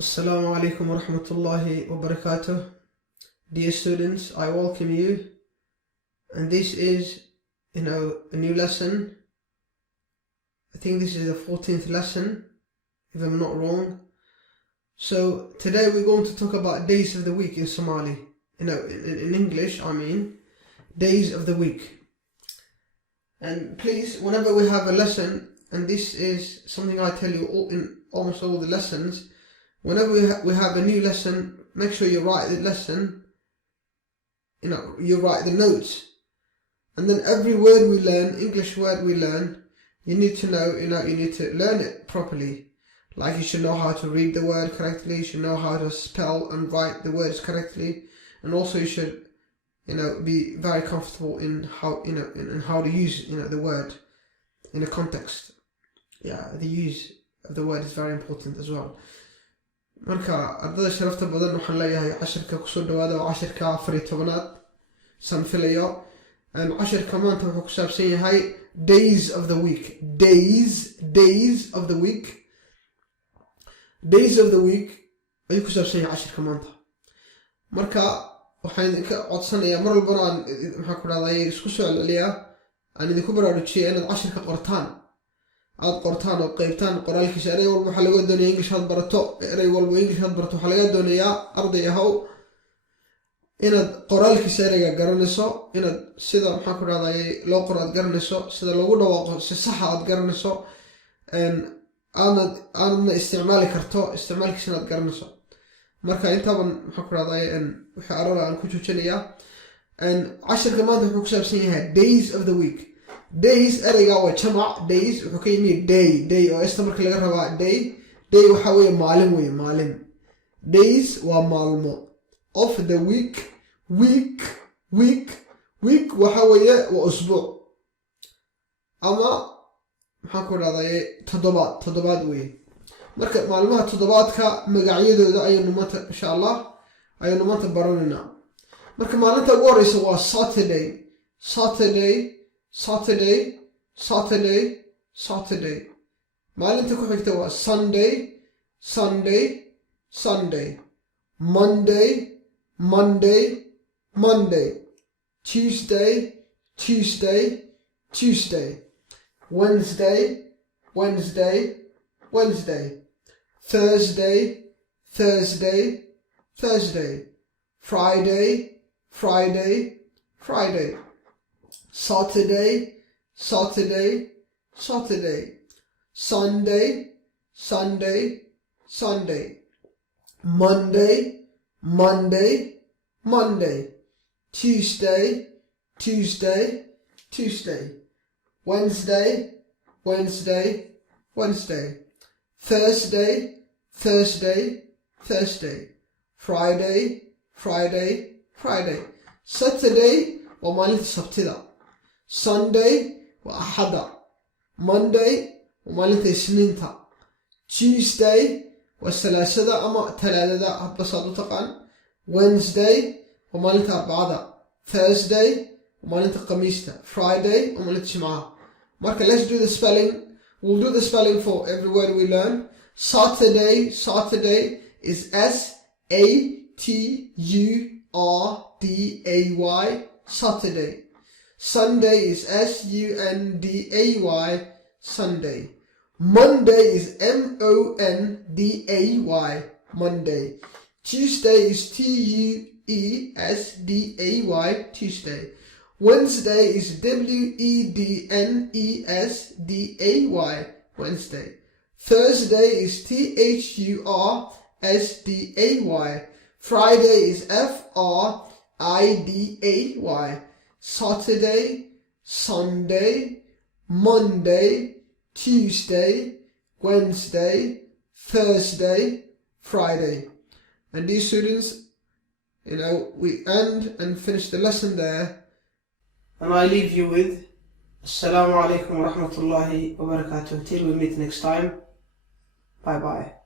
Assalamu alaikum wa rahmatullahi wa barakatuh. Dear students, I welcome you, and this is, a new lesson. I think this is the 14th lesson, if I'm not wrong. So today we're going to talk about days of the week in Somali. In English, I mean, days of the week. And please, whenever we have a lesson, and this is something I tell you in almost all the lessons, whenever we have a new lesson, make sure you write the lesson, you write the notes. And then every word we learn, English word we learn, you need to know, you need to learn it properly. Like you should know how to read the word correctly, you should know how to spell and write the words correctly. And also you should, be very comfortable in how, in how to use, the word in a context. Yeah, the use of the word is very important as well. Marka ardada sharafta badan waxaan leeyahay casharka kusoo dhawaada oo casharka 14aad san filayo casharka maanta wuxuu ku saabsan yahay days of the week. Days of the week ayuu ku saabsan yahay casharka maanta. Marka waxaan idinka codsanayaa mar walbana aan maxaa ku dhahday isku soo celceliyaa aan idinku baraarujiyo inaad casharka qortaan. aad qortaan oo qaybtaan qoraalkiisa erey walba waxaa laga doonayaa English aad barato waxaa laga doonayaa arday ahow inaad qoraalkiisa ereyga garanayso, inaad sida maxaa ku dhahday loo qoro aad garanayso, sida loogu dhawaaqo si sax aad garanayso, aadna isticmaali karto isticmaalkiisa aad garanayso. Marka intaaban maxaa ku dhahday wixii arada aan ku joojinayaa casharka maanta wuxuu ku saabsan yahay days of the week. Days ereyga waa jamac. Days wuxuu ka yimid day oo esta marka laga rabaa day waxa weeye maalin. Days waa maalmo. Of the week waxa weeye waa usbuuc ama maxaa ku dhahday toddobaad weeye. Marka maalmaha toddobaadka magacyadooda ayaynu maanta insha Allah baranaynaa. Marka maalinta ugu horeysa waa Saturday. Maalinta ku xigta waa Sunday. Monday. Tuesday. Wednesday. Thursday. Friday. Saturday. Sunday. Monday. Tuesday. Wednesday. Thursday. Friday. Saturday waa maalinta sabtida. Sunday waa axada. Monday waa maalinta isniinta. Tuesday waa salaasada ama talaadada hadba saad u taqaan. Wednesday waa maalinta arbacada. Thursday waa maalinta khamiista. Friday waa maalinta jimcaha. Marka let's do the spelling. We'll do the spelling for every word we learn. Saturday is Saturday. Sunday is Sunday. Sunday. Monday is Monday. Monday. Tuesday is Tuesday. Wednesday is Wednesday. Thursday is Thursday. Friday is Friday. Saturday, Sunday, Monday, Tuesday, Wednesday, Thursday, Friday. And these students, we end and finish the lesson there. And I leave you with Assalamu alaikum wa rahmatullahi wa barakatuh. Till we meet next time. Bye bye.